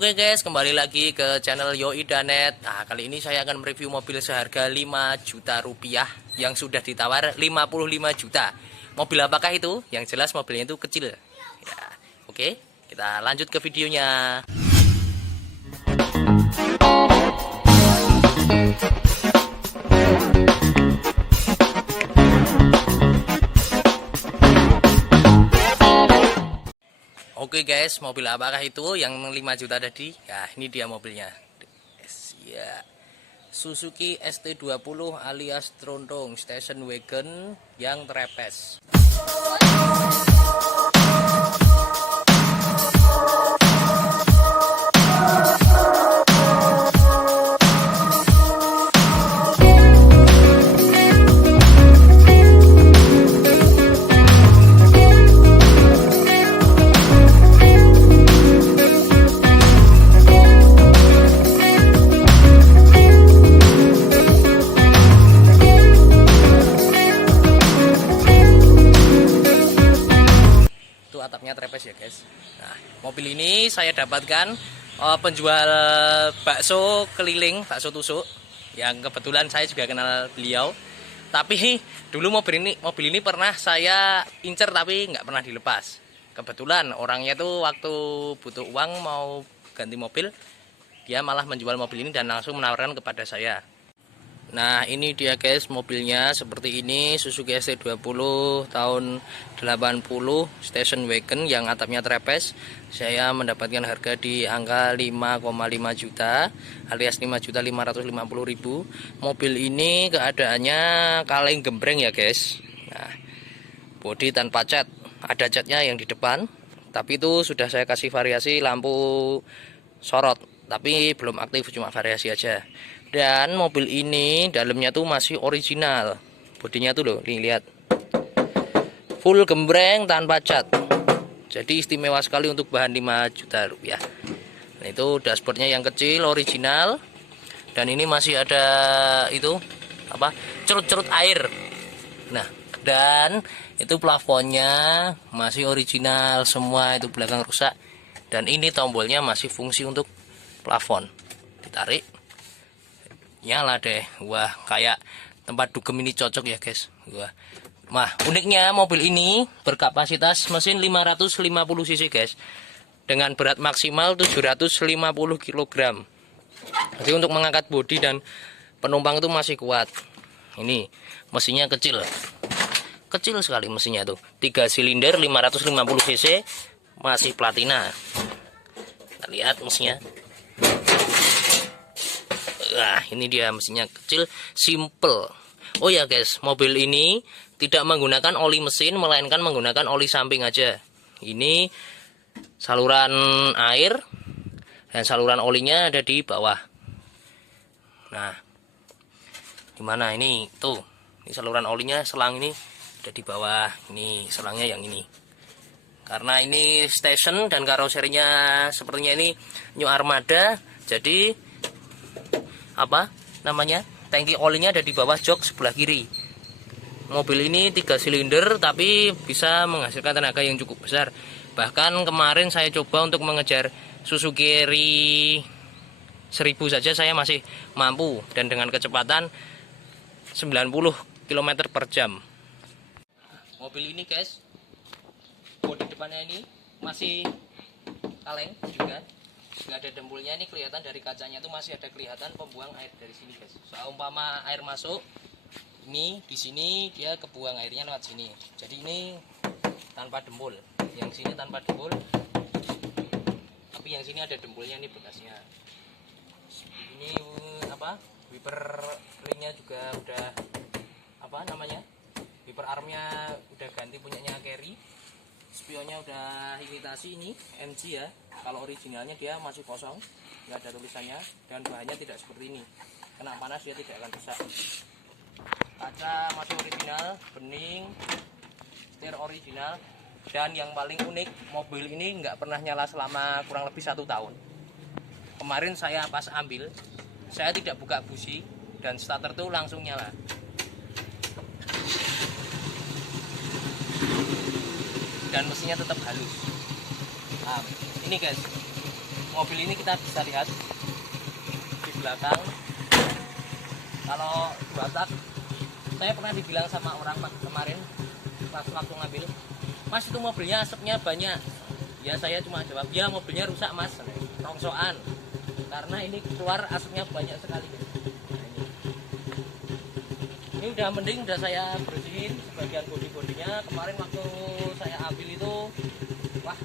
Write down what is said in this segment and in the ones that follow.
Oke guys, kembali lagi ke channel Yoi Danet. Nah, kali ini saya akan mereview mobil seharga 5 juta rupiah yang sudah ditawar 55 juta. Mobil apakah itu? Yang jelas mobilnya itu kecil. Ya, oke, kita lanjut ke videonya. Oke guys, mobil apakah itu yang 5 juta tadi? Ya, ini dia mobilnya. Ya. Suzuki ST20 alias Trondong Station Wagon yang trepes. Atapnya trepes ya guys. Nah, mobil ini saya dapatkan penjual bakso keliling, bakso tusuk, yang kebetulan saya juga kenal beliau. Tapi dulu mobil ini pernah saya incer tapi nggak pernah dilepas. Kebetulan orangnya tuh waktu butuh uang mau ganti mobil, dia malah menjual mobil ini dan langsung menawarkan kepada saya. Nah, ini dia guys mobilnya seperti ini, Suzuki ST20 tahun 80 Station Wagon yang atapnya trepes. Saya mendapatkan harga di angka 5,5 juta alias 5.550.000. Mobil ini keadaannya kaleng gembreng ya guys. Nah, bodi tanpa cat, ada catnya yang di depan, tapi itu sudah saya kasih variasi lampu sorot, tapi belum aktif, cuma variasi aja. Dan mobil ini dalamnya tuh masih original, bodinya tuh loh, nih lihat, full gembreng tanpa cat. Jadi istimewa sekali untuk bahan 5 juta rupiah. Nah, itu dashboardnya yang kecil original, dan ini masih ada itu apa, cerut-cerut air. Nah, dan itu plafonnya masih original semua, itu belakang rusak, dan ini tombolnya masih fungsi untuk plafon. Ditarik, nyala deh. Wah, kayak tempat dugem ini cocok ya guys. Wah. Nah, uniknya mobil ini berkapasitas mesin 550 cc guys, dengan berat maksimal 750 kg. Jadi untuk mengangkat bodi dan penumpang itu masih kuat. Ini mesinnya kecil sekali mesinnya tuh, 3 silinder 550 cc, masih platina. Kita lihat mesinnya. Nah, ini dia mesinnya kecil, simple. Oh ya guys, mobil ini tidak menggunakan oli mesin, melainkan menggunakan oli samping aja. Ini saluran air dan saluran olinya ada di bawah. Nah, gimana ini? Tuh, ini saluran olinya, selang ini ada di bawah. Ini selangnya yang ini. Karena ini station dan karoserinya sepertinya ini New Armada, jadi apa namanya, tangki olinya ada di bawah jok sebelah kiri. Mobil ini 3 silinder tapi bisa menghasilkan tenaga yang cukup besar. Bahkan kemarin saya coba untuk mengejar Suzuki Ri 1000 saja saya masih mampu, dan dengan kecepatan 90 km per jam. Mobil ini guys, bodi depannya ini masih kaleng juga, nggak ada dempulnya. Ini kelihatan dari kacanya tuh masih ada kelihatan pembuang air dari sini guys. Seumpama air masuk, ini di sini dia kebuang airnya lewat sini. Jadi ini tanpa dempul, yang sini tanpa dempul, tapi yang sini ada dempulnya, ini bekasnya. Ini apa, wiper ringnya juga udah apa namanya, wiper armnya udah ganti punyanya Carry. Spionnya udah imitasi, ini MC ya. Kalau originalnya dia masih kosong, nggak ada tulisannya, dan bahannya tidak seperti ini. Kena panas dia tidak akan rusak. Kaca masih original, bening, setir original, dan yang paling unik, mobil ini nggak pernah nyala selama kurang lebih 1 tahun. Kemarin saya pas ambil, saya tidak buka busi dan starter tuh langsung nyala. Dan mesinnya tetap halus. Nah, ini guys, mobil ini kita bisa lihat di belakang. Kalau 2 tak, saya pernah dibilang sama orang kemarin pas waktu ngambil, Mas itu mobilnya asapnya banyak. Ya saya cuma jawab, ya mobilnya rusak Mas, rongsokan. Karena ini keluar asapnya banyak sekali. Nah, ini udah mending, udah saya bersihin sebagian bodi-bodinya. Kemarin waktu saya ambil itu, wah,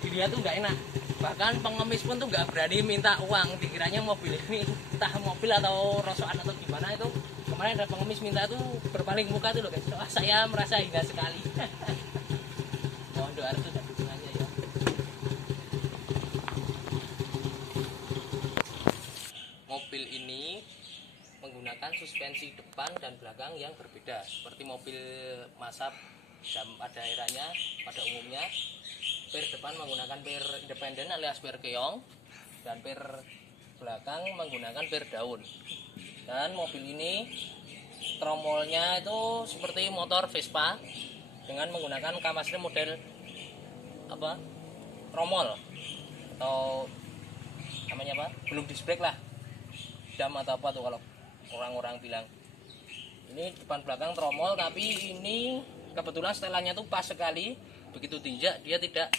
dilihat tuh nggak enak. Bahkan pengemis pun tuh nggak berani minta uang, dikiranya mobil ini entah mobil atau rosokan atau gimana itu. Kemarin ada pengemis minta tuh berpaling muka tuh loh guys. Wah, saya merasa hina sekali. Mohon doa itu dan dukungannya ya. Mobil ini menggunakan suspensi depan dan belakang yang berbeda seperti mobil Mazda pada eranya. Pada umumnya per depan menggunakan per independen alias per keong, dan per belakang menggunakan per daun. Dan mobil ini tromolnya itu seperti motor Vespa dengan menggunakan kamasnya model apa, tromol atau namanya apa, belum disc brake lah, dam atau apa tuh kalau orang-orang bilang. Ini depan belakang tromol, tapi ini kebetulan setelannya tuh pas sekali. Begitu diinjak dia tidak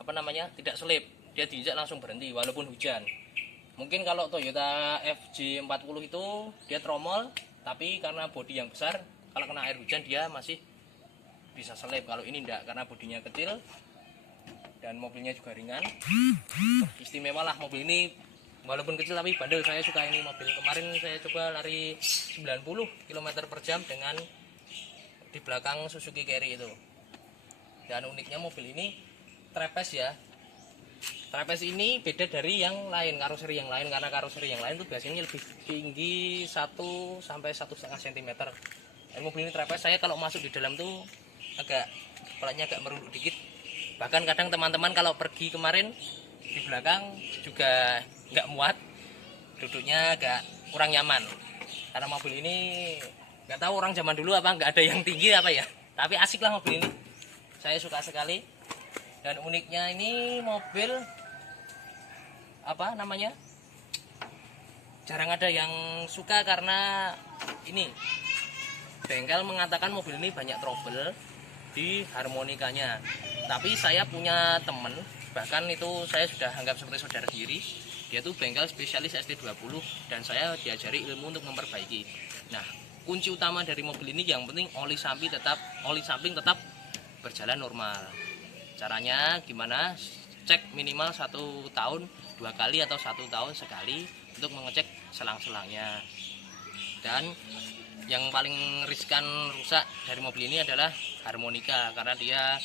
apa namanya, tidak selip, dia diinjak langsung berhenti walaupun hujan. Mungkin kalau Toyota FJ40 itu dia tromol, tapi karena bodi yang besar, kalau kena air hujan dia masih bisa selip. Kalau ini enggak, karena bodinya kecil dan mobilnya juga ringan. Istimewa lah mobil ini, walaupun kecil tapi bandel. Saya suka ini mobil. Kemarin saya coba lari 90 km/jam dengan di belakang Suzuki Carry itu. Dan uniknya mobil ini trapeze ya. Trapeze ini beda dari yang lain, karoseri yang lain, karena karoseri yang lain tuh biasanya lebih tinggi 1 sampai 1,5 cm. Dan mobil ini trapeze, saya kalau masuk di dalam tuh agak kepalanya agak merunduk dikit. Bahkan kadang teman-teman kalau pergi kemarin di belakang juga nggak muat, duduknya agak kurang nyaman. Karena mobil ini nggak tahu orang zaman dulu apa nggak ada yang tinggi apa ya, tapi asik lah mobil ini. Saya suka sekali. Dan uniknya ini mobil apa namanya, jarang ada yang suka karena ini bengkel mengatakan mobil ini banyak trouble di harmonikanya. Tapi saya punya temen, bahkan itu saya sudah anggap seperti saudara diri, dia tuh bengkel spesialis ST20 dan saya diajari ilmu untuk memperbaiki. Nah, kunci utama dari mobil ini yang penting oli samping tetap berjalan normal. Caranya gimana? Cek minimal 1 tahun 2 kali atau 1 tahun sekali untuk mengecek selang-selangnya. Dan yang paling riskan rusak dari mobil ini adalah harmonika, karena dia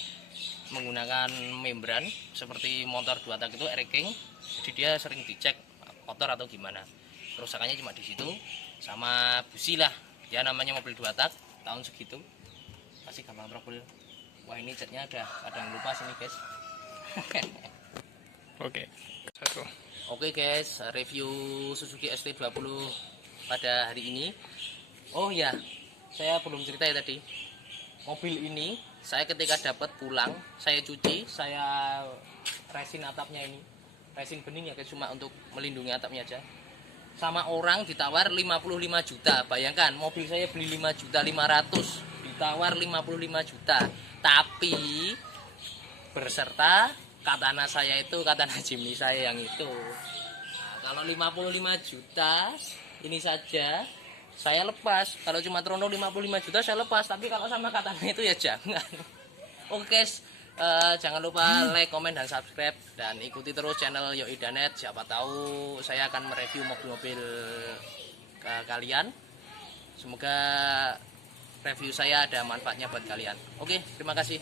menggunakan membran seperti motor 2 tak itu air king. Jadi dia sering dicek kotor atau gimana. Kerusakannya cuma di situ, sama busi lah. Ya namanya mobil 2 tak tahun segitu pasti gampang trouble. Wah, ini catnya ada yang lupa sini guys. Oke guys, review Suzuki ST20 pada hari ini. Oh ya, saya belum cerita ya tadi. Mobil ini saya ketika dapat pulang, saya cuci, saya resin atapnya ini. Resin bening ya guys, cuma untuk melindungi atapnya aja. Sama orang ditawar 55 juta. Bayangkan, mobil saya beli 5.500.000, ditawar 55 juta. Tapi berserta katana saya itu, katana Jimny saya yang itu. Nah, kalau 55 juta ini saja saya lepas. Kalau cuma trono 55 juta saya lepas, tapi kalau sama katana itu ya jangan. Oke guys, jangan lupa like, komen, dan subscribe, dan ikuti terus channel Yoidanet. Siapa tahu saya akan mereview mobil-mobil kalian. Semoga review saya ada manfaatnya buat kalian. Oke, terima kasih.